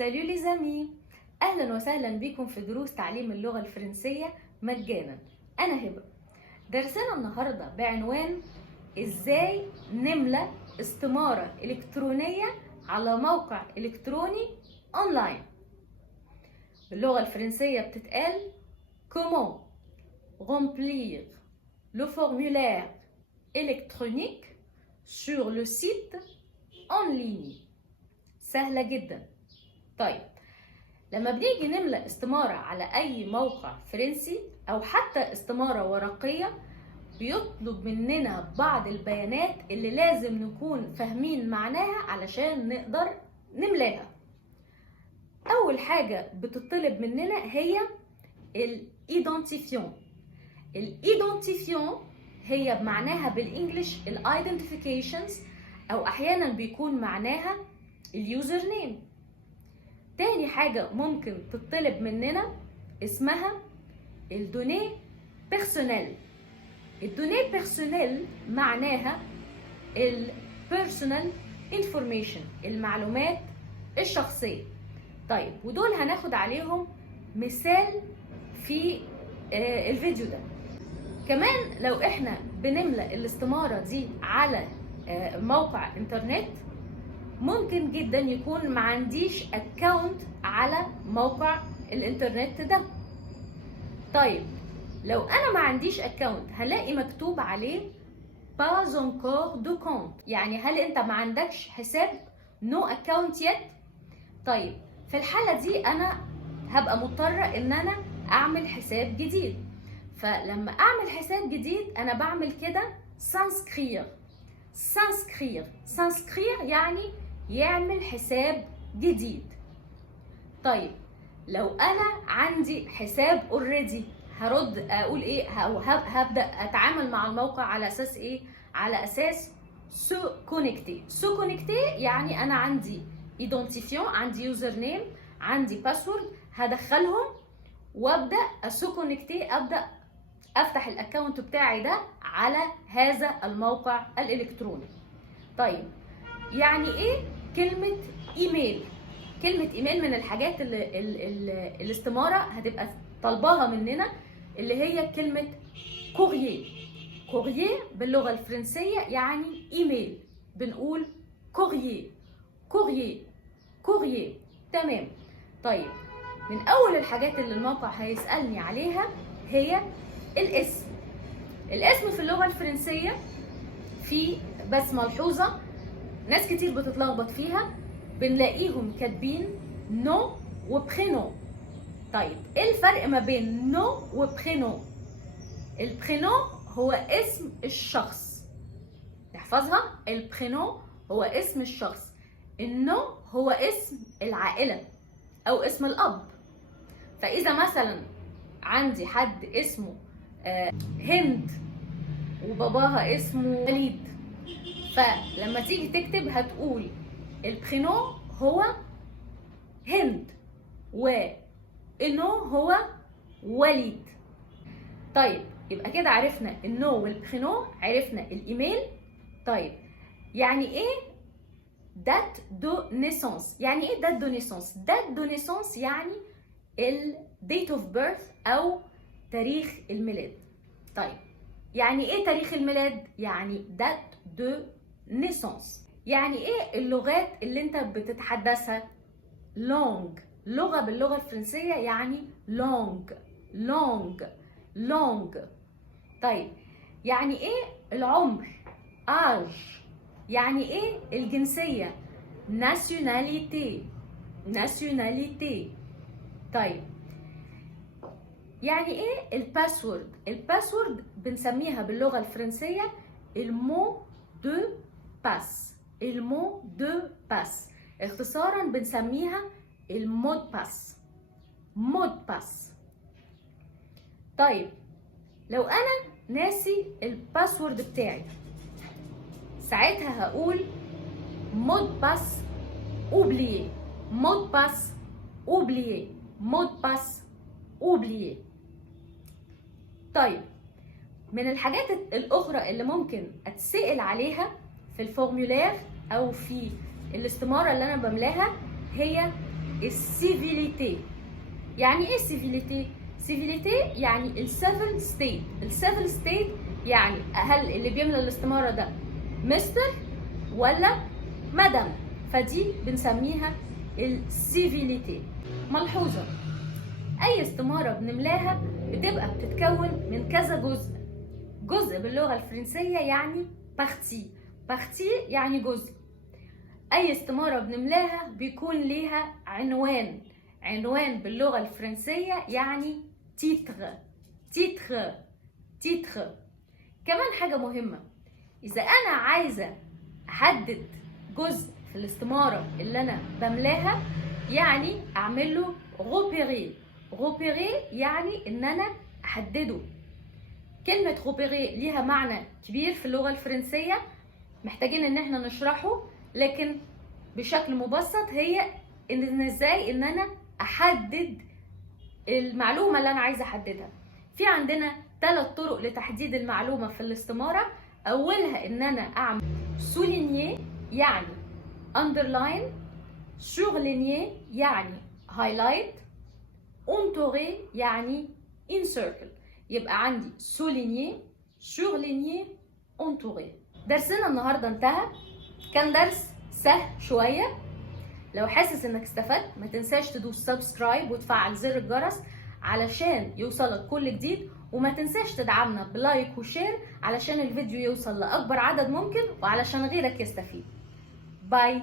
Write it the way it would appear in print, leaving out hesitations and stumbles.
سالو لي زامي، اهلا وسهلا بكم في دروس تعليم اللغه الفرنسيه مجانا. انا هبه. درسنا النهارده بعنوان ازاي نملى استماره الكترونيه على موقع الكتروني اونلاين. باللغه الفرنسيه بتتقال comment remplir le formulaire électronique sur le site en ligne. سهلة جدا. طيب، لما بنيجي نملأ استمارة على أي موقع فرنسي أو حتى استمارة ورقية، بيطلب مننا بعض البيانات اللي لازم نكون فاهمين معناها علشان نقدر نملاها. أول حاجة بتطلب مننا هي الإيدنتيفيون. الإيدنتيفيون هي معناها بالإنجليش الإيدنتيفيكيشنز، أو أحيانا بيكون معناها اليوزر نيم. تاني حاجة ممكن تطلب مننا اسمها الدوني بيرسونيل. الدوني بيرسونيل معناها البيرسونال انفورميشن، المعلومات الشخصية. طيب، ودول هناخد عليهم مثال في الفيديو ده. كمان لو احنا بنملأ الاستمارة دي على موقع انترنت، ممكن جدا يكون ما عنديش اكاونت على موقع الانترنت ده. طيب، لو انا ما عنديش اكاونت هلاقي مكتوب عليه pas encore de compte، يعني هل انت ما عندكش حساب؟ no account yet. طيب، في الحالة دي انا هبقى مضطرة ان انا اعمل حساب جديد. فلما اعمل حساب جديد انا بعمل كده s'inscrire. s'inscrire يعني يعمل حساب جديد. طيب، لو انا عندي حساب اوريدي، هرد اقول ايه؟ هبدا اتعامل مع الموقع على اساس ايه؟ على اساس سو كونكتي. يعني انا عندي ايدنتيفيون، عندي يوزر نيم، عندي باسورد، هدخلهم وابدا اسو كونكتي، ابدا افتح الاكونت بتاعي ده على هذا الموقع الالكتروني. طيب، يعني ايه كلمة ايميل؟ كلمة ايميل من الحاجات اللي الاستمارة هتبقى طالباها مننا، اللي هي كلمة كورييه. كورييه باللغة الفرنسية يعني ايميل، بنقول كورييه. تمام. طيب، من اول الحاجات اللي الموقع هيسألني عليها هي الاسم. الاسم في اللغة الفرنسية في بس ملحوظة ناس كتير بتتلخبط فيها، بنلاقيهم كاتبين نو وبرينو. طيب، ايه الفرق ما بين نو وبرينو؟ البرينو هو اسم الشخص، نحفظها. البرينو هو اسم الشخص، النو هو اسم العائلة او اسم الاب. فاذا مثلا عندي حد اسمه هند وباباها اسمه وليد، فلما تيجي تكتب هتقول البرينو هو هند والنو هو وليد. طيب، يبقى كده عرفنا النو والبرينو، عرفنا الايميل. طيب، يعني ايه دات دو نيسانس؟ يعني ايه دات دو نيسانس؟ دات دو نيسانس يعني الديت اوف بيرث او تاريخ الميلاد. طيب، يعني ايه تاريخ الميلاد؟ يعني دات دو نيسانس. يعني ايه اللغات اللي انت بتتحدثها؟ لونج. لغة باللغة الفرنسية يعني لونج. طيب، يعني ايه العمر؟ آج. يعني ايه الجنسية؟ ناسيوناليتي. طيب، يعني ايه الباسورد؟ الباسورد بنسميها باللغة الفرنسية المو دو باس. اختصارا بنسميها المود باس. طيب، لو انا ناسي الباسورد بتاعي، ساعتها هقول مود باس اوبليي. طيب، من الحاجات الاخرى اللي ممكن اتسأل عليها في الفورمولير او في الاستمارة اللي انا بملاها هي السيفيليتي. يعني ايه سيفيليتي؟ سيفيليتي يعني السيفل ستيت. السيفل ستيت يعني هل اللي بيملى الاستمارة ده مستر ولا مدام، فدي بنسميها السيفيليتي. ملحوظة، أي استمارة بنملاها بتبقى بتتكون من كذا جزء. جزء باللغة الفرنسية يعني بارتي، بارتي يعني جزء. أي استمارة بنملاها بيكون ليها عنوان. عنوان باللغة الفرنسية يعني تيتر، تيتر، تيتر. كمان حاجة مهمة، إذا أنا عايزة أحدد جزء في الاستمارة اللي أنا بملاها يعني أعمل له غوبيري. غوبيري يعني إن أنا أحدده. كلمة غوبيري ليها معنى كبير في اللغة الفرنسية، محتاجين إن احنا نشرحه، لكن بشكل مبسط هي إن إزاي إن أنا أحدد المعلومة اللي أنا عايزة أحددها. في عندنا 3 طرق لتحديد المعلومة في الاستمارة. أولها إن أنا أعمل سولينيي يعني underline، سورلينيي يعني highlight، entouré يعني encircle. يبقى عندي سولينيي، سورلينيي، entouré. درسنا النهارده انتهى، كان درس سهل شوية. لو حاسس انك استفدت ما تنساش تدوس سبسكرايب وتفعل زر الجرس علشان يوصلك كل جديد، وما تنساش تدعمنا بلايك وشير علشان الفيديو يوصل لأكبر عدد ممكن وعلشان غيرك يستفيد. باي.